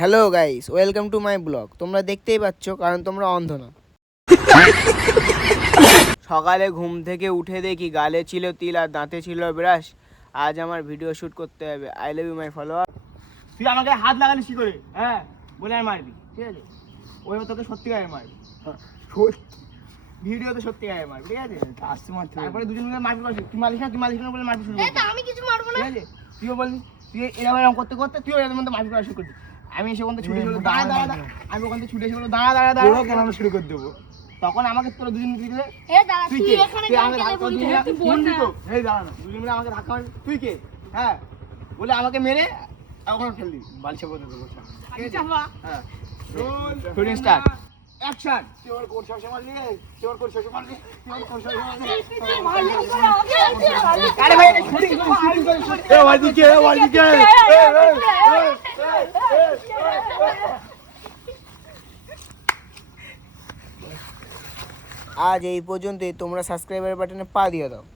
Hello guys, welcome to my blog. তোমরা দেখতেই পাচ্ছ কারণ তোমরা অন্ধ না। সকালে ঘুম থেকে উঠে দেখি গালে ছিল তিল আর দাঁতে ছিল ব্রাশ। আজ আমার ভিডিও শুট করতে হবে। I love you my follower. তুই আমাকে হাত লাগালি কি করে? হ্যাঁ বলে আর মারবি, ঠিক আছে? ওই তোকে সত্যিকারে মারবি, ভিডিওতে সত্যিকারে মারবি, ঠিক আছে? আসতে মারতে তারপরে দুজন মিলে মারবি। তুই মালিক না বলে মারবি শুরু করবি। আমি কিছু মারবো না, ঠিক আছে? তুইও বলবি, তুই এরকম করতে করতে তুইও এর মধ্যে মারবি করা শুরু করবি। আমি এসে ওখান থেকে ছুটে এসে দাঁড়া দাঁড়া, আমি ওখান থেকে ছুটে এসে দাঁড়া দাঁড়া দাঁড়া কেন শুরু করে দেবো। তখন আমাকে তোরা দুজন দিলে তুই কে? তুই আমাকে ধাক্কা দিবি, ফোন দিত। এই দাঁড়া না, দুজন মিলে আমাকে ধাক্কা মারবি। তুই কে? হ্যাঁ বলে আমাকে মেরে ওখানে ফেল দিবি, বালিশে বসে দেবো। হ্যাঁ শুটিং স্টার্ট, অ্যাকশন। তুই ওর কোন শাসে মারলি রে? তুই ওর কোন শাসে মারলি? তুই ওর কোন শাসে মারলি? আরে ভাই এটা শুটিং এ ওইদিকে ওইদিকে আজ এই পর্যন্তই। তোমরা সাবস্ক্রাইবার বাটনে পা দিয়ে দাও।